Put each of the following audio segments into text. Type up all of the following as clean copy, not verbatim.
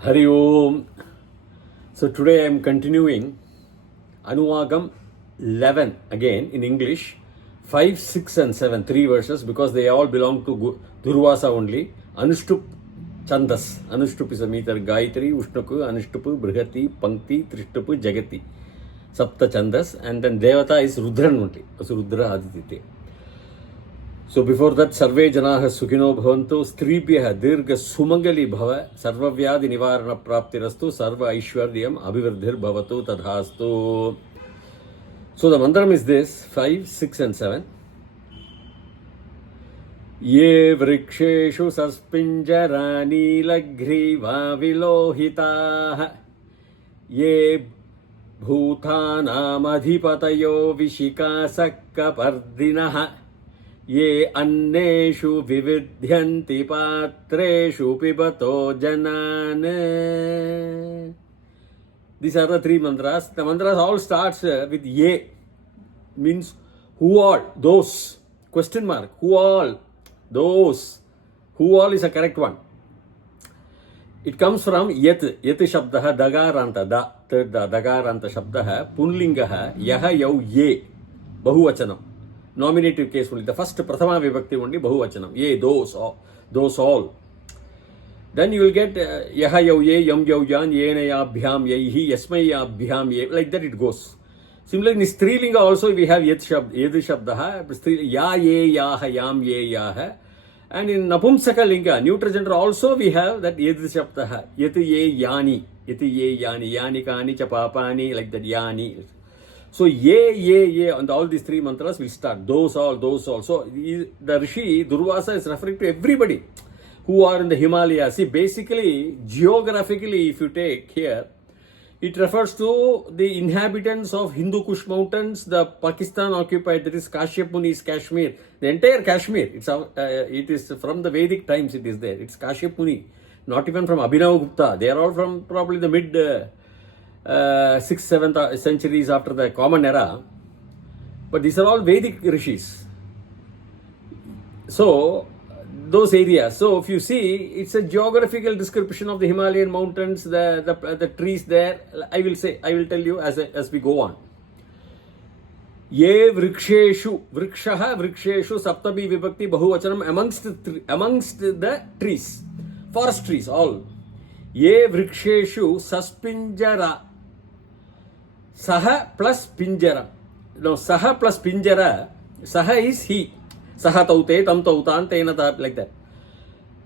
Hari Om. So today I am continuing Anuvagam 11 again in English. 5, 6 and 7, 3 verses because they all belong to Durvasa only. Anushtup Chandas. Anushtup is a meter. Gayatri, Ushnaku, Anushtupu, Brihati, Pankti, Trishtupu, Jagati. Sapta Chandas. And then Devata is Rudran only. So Rudra Aditite. So before that, Sarve Janaha Sukhino Bhavantu, Stribhyaha Dirgha Sumangali Bhava, Sarvavyadi Nivarana Praptirastu, Sarva Aishwaryam Abhivardhir Bhavatu Tadhastu. So the mantram is this, 5, 6 and 7. Ye vriksheshu saspinjarani lagriva vilohitaha ye bhutanam adhipatayo vishika sakka pardinaha ye anneshu vividhyanti patreshu pibato janane. These are the 3 mantras. The mantras all starts with ye, means who all, those, question mark, who all, those, who all is a correct one. It comes from yet shabdaha dagaranta, third dagaranta shabdaha, punlingaha, yaha yau ye, bahuvachanam. Nominative case only, the first prathama vibhakti only bahuvachanam, ye, those all. Then you will get yaha yau ye, yam yau yan, yena ya bhyam yehi, yasmai ya bhyam ye, like that it goes. Similarly, in Strilinga also we have yed shabdaha, ya ye yaha, yam ye yaha. And in Napumsaka Linga, neuter gender also we have that yed shabdaha, yet ye yani, yani kani chapapani, like that yani. So ye, and all these 3 mantras will start, those all. So the Rishi, Durvasa is referring to everybody who are in the Himalayas. See, basically, geographically, if you take here, it refers to the inhabitants of Hindu Kush mountains, the Pakistan occupied, that is Kashyap Muni's Kashmir, the entire Kashmir. It is from the Vedic times it is there. It's Kashyap Muni, not even from Abhinav Gupta. They are all from probably the mid 6th, 7th centuries after the Common Era. But these are all Vedic rishis. So, those areas. So if you see, it's a geographical description of the Himalayan mountains, the trees there. I will tell you as we go on. Ye vriksheshu, vriksheshu, saptami vibhakti bahuvachanam amongst the trees, forest trees, all. Ye vriksheshu saspinjara, saha plus pinjara. No, saha plus pinjara, saha is he. Saha taute, tam tautan, tena, like that.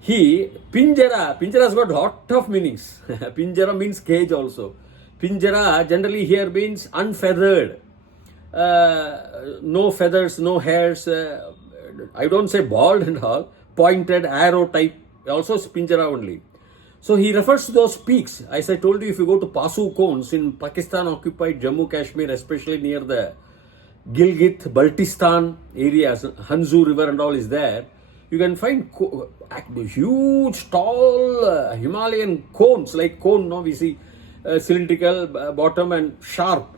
He, pinjara has got lot of meanings. Pinjara means cage also. Pinjara generally here means unfeathered. No feathers, no hairs. I don't say bald and all. Pointed, arrow type. Also pinjara only. So he refers to those peaks. As I told you, if you go to Pasu cones in Pakistan occupied Jammu Kashmir, especially near the Gilgit, Baltistan areas, Hanzu river and all is there, you can find huge, tall Himalayan cones, like cone, no, we see cylindrical bottom and sharp,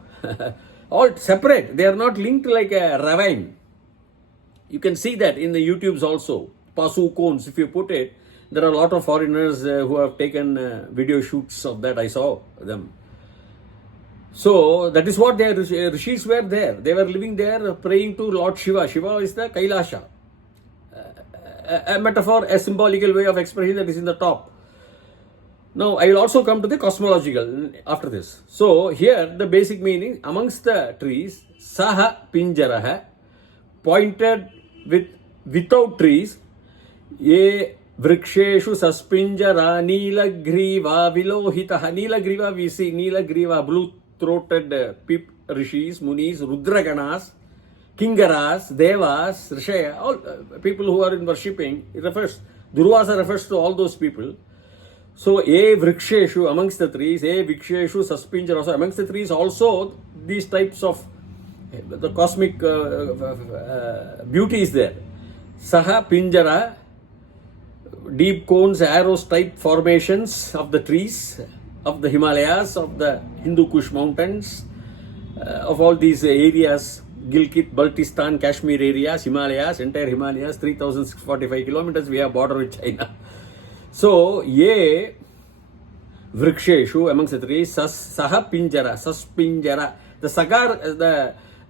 all separate. They are not linked like a ravine. You can see that in the YouTubes also, Pasu cones, if you put it, there are a lot of foreigners who have taken video shoots of that. I saw them. So that is what their rishis were there. They were living there praying to Lord Shiva. Shiva is the Kailasha. A metaphor, a symbolical way of expression that is in the top. Now I will also come to the cosmological after this. So here the basic meaning, amongst the trees, saha pinjaraha, pointed without trees, ye vriksheshu saspinjara nilagriva vilohitaha. Nilagriva we see, nilagriva, blue-throated rishis, munis, rudraganas, kingaras, devas, rishaya, all people who are in worshipping. Durvasa refers to all those people. So, vriksheshu, amongst the trees, viksheshu saspinjara, also amongst the trees also these types of the cosmic beauty is there. Saha pinjara, deep cones, arrows type formations of the trees, of the Himalayas, of the Hindu Kush mountains, of all these areas, Gilgit, Baltistan, Kashmir areas, Himalayas, entire Himalayas, 3,645 kilometers, we have border with China. So, ye vriksheshu, amongst the trees, saha pinjara, saspinjara. The sakar,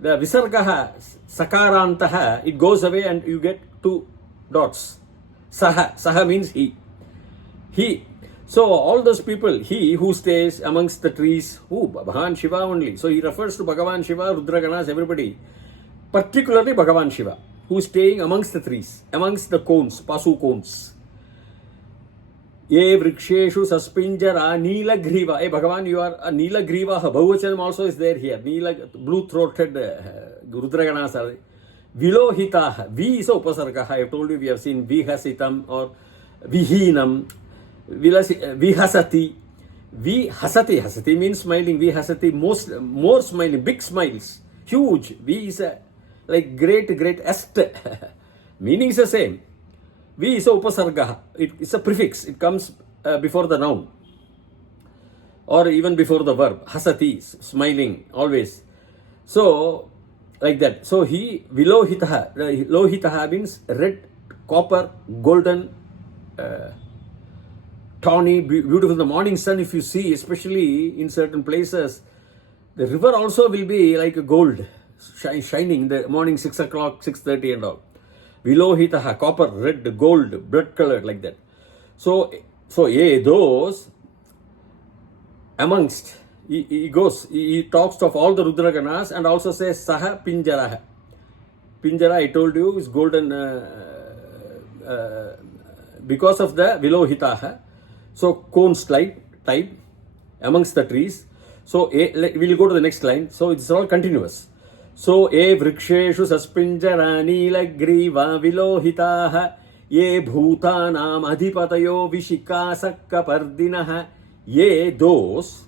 the visargaha, sakarantaha, it goes away and you get two dots. Saha means he. He. So all those people, he who stays amongst the trees, Bhagavan Shiva only. So he refers to Bhagavan Shiva, Rudraganas, everybody. Particularly Bhagavan Shiva, who is staying amongst the trees, amongst the cones, pasu cones. Ye vriksheshu saspinjara neela griva. Hey Bhagavan, you are a neela griva. Bahuvachanam also is there here. Neela, blue-throated Rudraganas are there. Vilohitaha. Vi is a upasarga. I have told you we have seen vihasitam or vihinam. Vihasati. Vihasati. Hasati means smiling. Vihasati, more smiling. Big smiles. Huge. V is a, like great est. Meaning is the same. V is a upasarga. It's a prefix. It comes before the noun. Or even before the verb. Hasati, smiling, always. So, like that. So he, vilohitaha. Lohitaha means red, copper, golden, tawny, beautiful. The morning sun, if you see, especially in certain places, the river also will be like a gold, shining in the morning, 6 o'clock, 6:30 and all. Vilohitaha, copper, red, gold, blood colored, like that. So those amongst, he talks of all the Rudraganas and also says Saha Pinjara. Pinjara, I told you, is golden because of the Vilohitaha. So cones type amongst the trees. So we'll go to the next line. So it's all continuous. So vriksheshu saspinjara neela griva vilohitaha ye bhutanam adhipatayo vishikasakka pardinaha ye those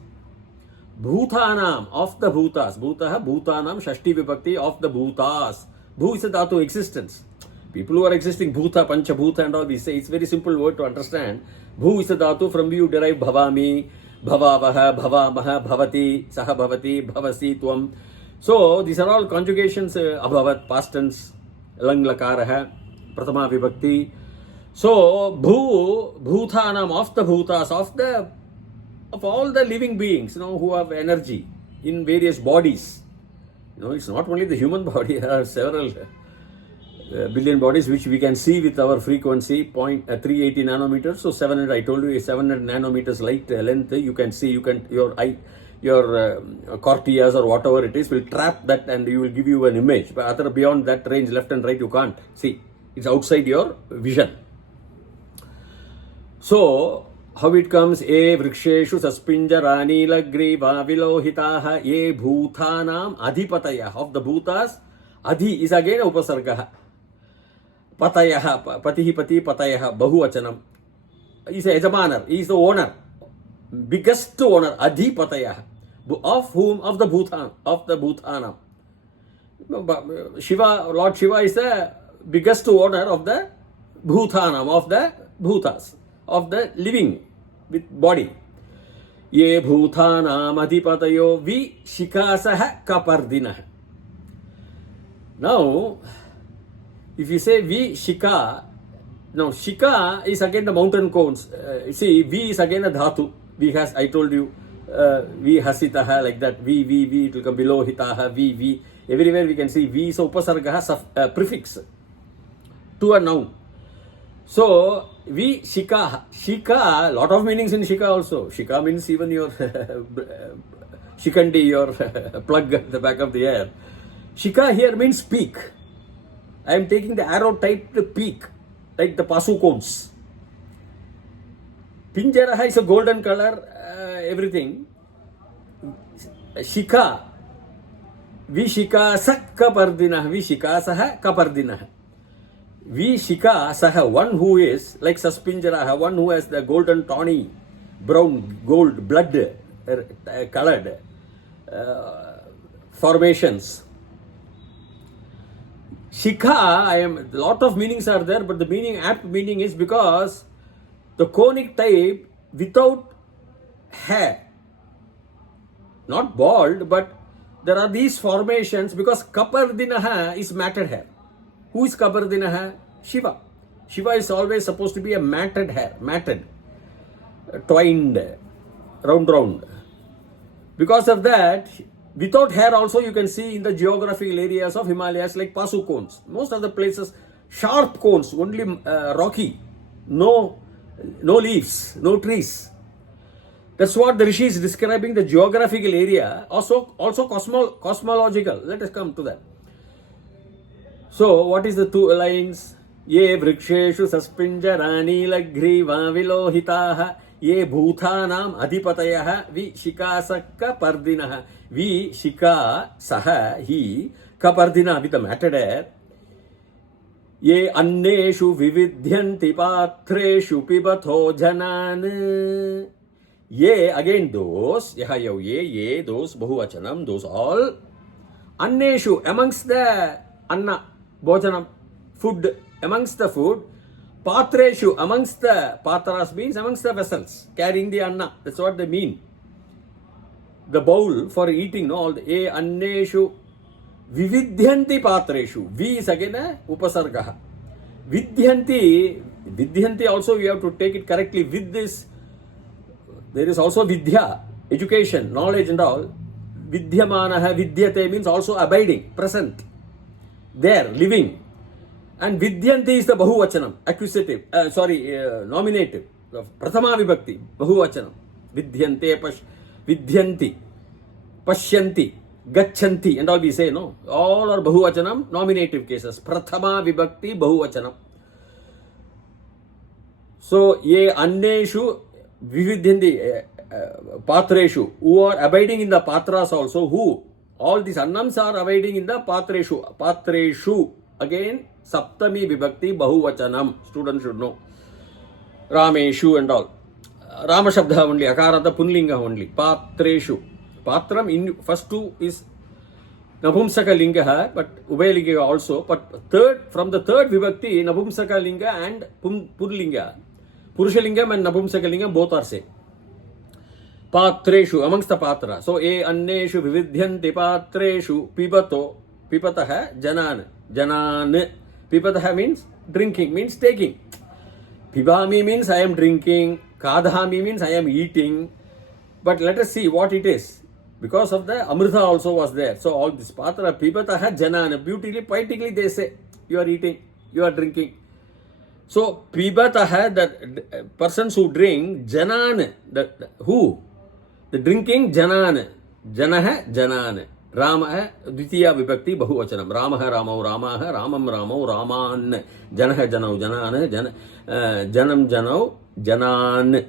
bhutanam of the bhutas. Bhutaha bhutanam shashti vibhakti of the bhutas. Bhu is a dhatu, existence. People who are existing, bhuta, pancha bhuta and all, we say it's very simple word to understand. Bhu is a dhatu, from you derive bhavami, bhavavaha, bhavamaha, bhavati, saha bhavati, bhavasi, tvam. So these are all conjugations, abhavat, past tense, lang lakaraha, pratama vibhakti. So bhutanam, of the bhutas, of all the living beings, who have energy in various bodies. It's not only the human body, there are several billion bodies which we can see with our frequency 380 nanometers. So 700, I told you, 700 nanometers light length, you can see, your eye, your corteas or whatever it is will trap that and you will give you an image. But beyond that range, left and right, you can't see. It's outside your vision. So how it comes? Vriksheshu saspinjara neela griva vilohitaha ye bhutanam adhipataya, of the bhutas. Adhi is again upasargaha. Patayaha, patihi pati, patayaha, bahuvachanam. He is a yajamanar, he is the owner, biggest owner, adhipatayaha. Of whom? Of the Bhutan, of the Bhutanam. Shiva, Lord Shiva is the biggest owner of the Bhutanam, of the Bhutas, of the living with body. Ye Bhutanam adhipatayo vi shikasaha kapardinah. Now, if you say vi shika, now shika is again the mountain cones. See, vi is again a dhatu. Vi has, I told you, vi hasitaha, like that. Vi, it will come below hitaha, vi. Everywhere we can see vi is upasargaha, prefix to a noun. So, vi shika. Shika, lot of meanings in shika also. Shika means even your shikandi, your plug at the back of the air. Shika here means peak. I am taking the arrow typed peak, like the pasu cones. Pinjaraha is a golden color, everything. Shika. Vishika sakka pardinah. Vishika saha kapardinah. Vishika saha, one who is like saspinjaraha, one who has the golden tawny, brown, gold, blood colored formations. Shika, lot of meanings are there, but the apt meaning is because the conic type without hair, not bald, but there are these formations because kapardinaha is matted hair. Who is kapardinaha? Shiva. Shiva is always supposed to be a matted hair, twined. round. Because of that, without hair also you can see in the geographical areas of Himalayas like Pasu cones. Most of the places, sharp cones, only rocky, no leaves, no trees. That's what the Rishi is describing the geographical area, also cosmological. Let us come to that. So, what is the two lines? Ye vriksheshu saspinjarani lagriva vilohitaha ye bhutanam adhipatayah vi shikasakka pardinaha vi shika saha hi kapardina with the matted hair ye anneshu vividhyanti patreshu pibatho janan. Ye, again those, yahayav ye, those, bahuvachanam, those all. Anneshu, amongst the anna, bhojanam, food, amongst the food. Patreshu, amongst the, patras means amongst the vessels, carrying the anna. That's what they mean. The bowl for eating, no, all the, ye, anneshu, vividhyanti patreshu. Vi is again a upasargaha. Vidhyanti also we have to take it correctly with this. There is also vidya, education, knowledge and all. Vidyamanaha, vidyate means also abiding, present, there, living. And vidyanti is the bahuvachanam, accusative, nominative, prathama vibhakti, bahuvachanam. Vidyanti, pashyanti, gachanti, and all we say, no? All are bahuvachanam, nominative cases. Prathama vibhakti, bahuvachanam. So, ye anneshu, vividhyanti patreshu, who are abiding in the patras also, who all these annams are abiding in the patreshu, again saptami vibhakti bahuvachanam, students should know. Rameshu and all, Rama shabda only, akarata punlinga only, patreshu. Patram in first two is napumsaka linga, but ubhayalinga also, but from the third vibhakti napumsaka linga and purlinga. Purushalingam and Napumsakalingam both are same. Patreshu, amongst the patra. So, e anneshu vividhyanti patreshu pipataha janan. Pipataha means drinking, means taking. Pibami means I am drinking. Kadhami means I am eating. But let us see what it is. Because of the Amrita also was there. So, all this patra, pipataha janan. Beautifully, poetically they say, you are eating, you are drinking. So, pibataha, the persons who drink, janan, who? The drinking, janan. Janaha, janan. Ramaha, dvitiya vibhakti, bahuvachanam. Ramaha, ramau, ramaha, ramam, ramau, raman. Janaha, janau, janan. Janam, janau, janan.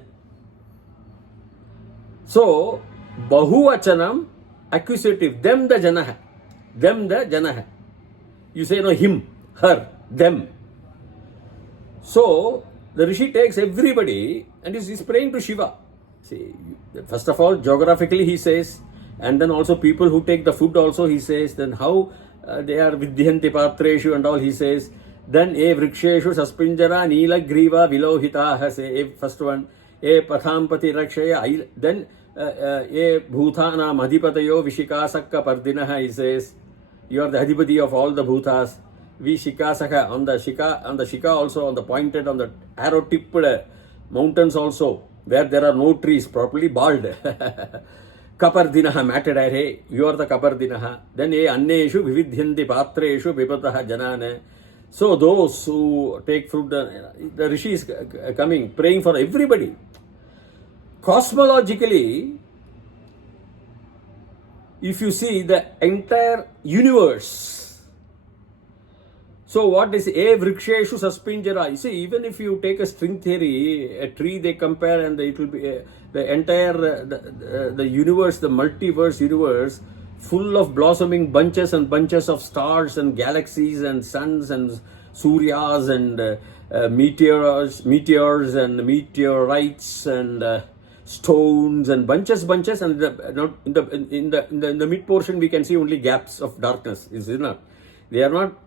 So, bahuvachanam, accusative. Them the janaha. Them the janaha. You say, no, him, her, them. So, the Rishi takes everybody and is praying to Shiva. See, first of all, geographically he says, and then also people who take the food also he says, then how they are vidhyanti patreshu and all he says. Then, e vriksheshu saspinjara nila griva vilohitaha, say, first one, e pathampati rakshaya, then e bhutana madhipatayo vishikasakka pardinaha, he says, you are the adhipati of all the bhutas. Vi shikasaka, on the shika also, on the pointed, on the arrow tipped mountains also, where there are no trees, properly bald. Kapardinaha, matted hair, you are the kapardinaha. Then e anneshu vividhyanti patreshu vipataha janane. So those who take fruit, the Rishi is coming, praying for everybody. Cosmologically, if you see the entire universe, so what is a vriksheshu saspinjara? You see, even if you take a string theory, a tree they compare, and it will be the entire the universe, the multiverse universe, full of blossoming bunches and bunches of stars and galaxies and suns and suryas and meteors and meteorites and stones and bunches, and in the mid portion we can see only gaps of darkness. Is it not? They are not.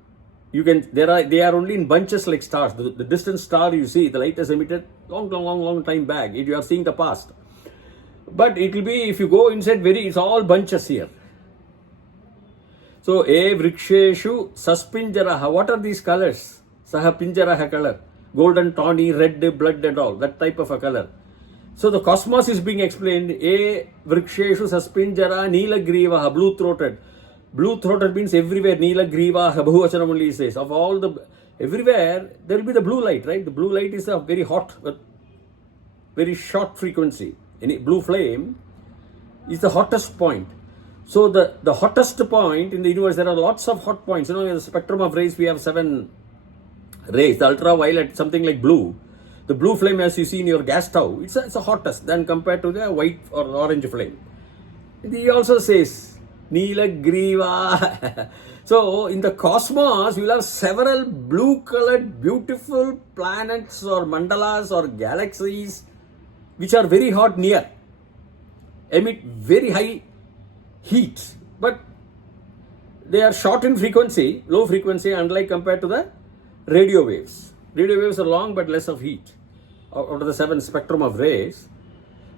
They are only in bunches like stars. The distant star you see, the light is emitted long time back. You are seeing the past. But it will be, if you go inside it's all bunches here. So, e vriksheshu saspinjaraha. What are these colors? Saha pinjaraha color. Golden, tawny, red, blood and all. That type of a color. So the cosmos is being explained. A vriksheshu saspinjara nilagrivaha, blue-throated. Blue-throated means everywhere. Nilagrivaha, bahuvachanam only says. Of all the, everywhere, there will be the blue light, right? The blue light is a very hot, very short frequency. Any blue flame is the hottest point. So the hottest point in the universe, there are lots of hot points. You know, in the spectrum of rays, we have 7 rays. The ultraviolet, something like blue. The blue flame, as you see in your gas stove, it's a hottest than compared to the white or orange flame. He also says, Nilagriva. So in the cosmos, you will have several blue-colored, beautiful planets or mandalas or galaxies which are very hot near, emit very high heat, but they are short in frequency, low frequency, unlike compared to the radio waves. Radio waves are long but less of heat. Out of the 7 spectrum of rays,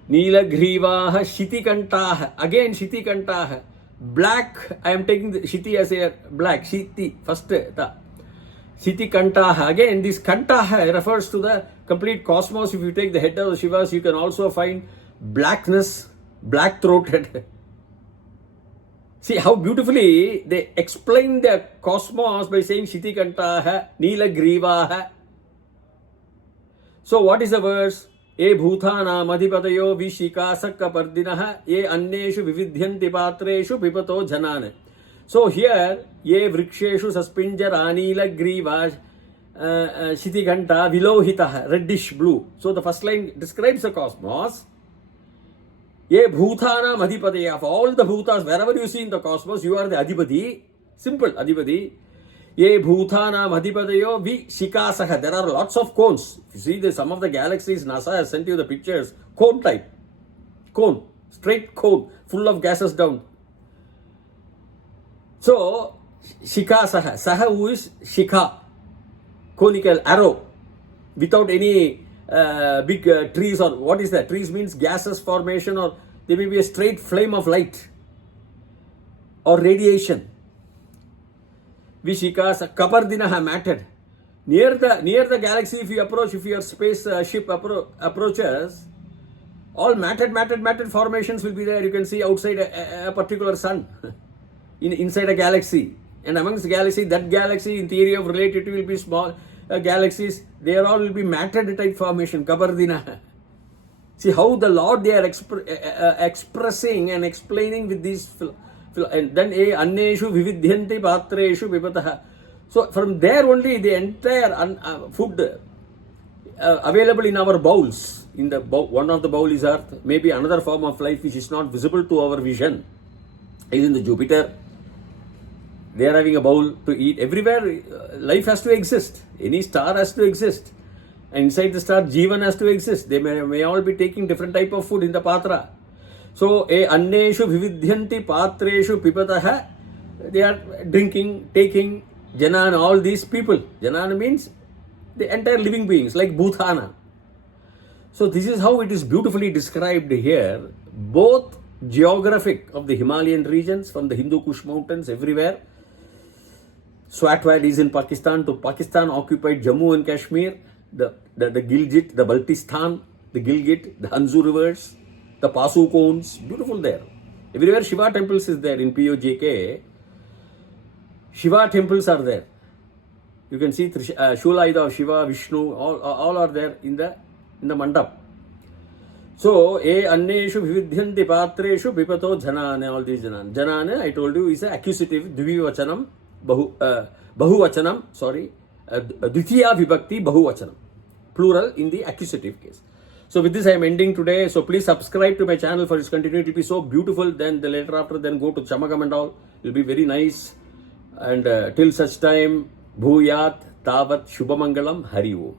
Nilagrivaha Shitikantaha, again Shitikantaha, black, I am taking the Shiti as a black, Shiti, first ta. Shitikantaha, again this Kantaha refers to the complete cosmos. If you take the head of the Shivas, you can also find blackness, black-throated. See how beautifully they explain the cosmos by saying Shitikantaha, Nilagrivaha. So what is the verse? E bhutana madhipadayo vishikasakka pardinaha e anneshu vividhyanti patreshu pipato janane. So here, ye vriksheshu saspinjara nilagriva shitiganta vilohitaha, reddish blue. So the first line describes the cosmos. Ye bhutana madhipadaya, of all the bhutas, wherever you see in the cosmos, you are the adhipati. Simple, adhipati. Ye bhutana madhipadayo vi shikasaha. There are lots of cones. If you see this, some of the galaxies, NASA has sent you the pictures. Cone type. Cone. Straight cone. Full of gases down. So, shikasaha. Saha who is shika. Conical arrow. Without any big trees or what is that? Trees means gases formation, or there may be a straight flame of light. Or radiation. Vishikasa kapardinaha, matted. Near the galaxy, if you approach, if your space ship approaches, all matted formations will be there. You can see outside a particular sun, inside a galaxy. And amongst the galaxy, that galaxy in theory of relativity will be small galaxies. They all will be matted type formation, kapardinaha. See how the Lord they are expressing and explaining with these. And then anneshu vividhyanti patreshu pipataha. So from there only the entire food available in our bowls. In the one of the bowl is Earth. Maybe another form of life which is not visible to our vision is in the Jupiter. They are having a bowl to eat. Everywhere life has to exist. Any star has to exist. And inside the star, Jivan has to exist. They may all be taking different type of food in the patra. So, anneshu vividhyanti patreshu pipataha, they are drinking, taking, janana, all these people. Janana means the entire living beings, like bhutana. So, this is how it is beautifully described here, both geographic of the Himalayan regions, from the Hindu Kush mountains, everywhere. Swat valleys in Pakistan to Pakistan occupied Jammu and Kashmir, the Gilgit, the Baltistan, the Gilgit, the Hanzu rivers, the Pasu cones, beautiful there. Everywhere Shiva temples is there in POJK. Shiva temples are there. You can see Shulaida of Shiva, Vishnu, all are there in the mandap. So, anneshu vividhyanti patreshu pipato janane, all these janane. Janane, I told you, is an accusative, dvivachanam, bahuvachanam, dvitiya vibhakti, bahuvachanam. Plural in the accusative case. So with this I am ending today. So please subscribe to my channel for its continuity to be so beautiful. Then the later after then go to Chamakam and all. It will be very nice. And till such time, Bhuyat Tavat Shubhamangalam Hari Om.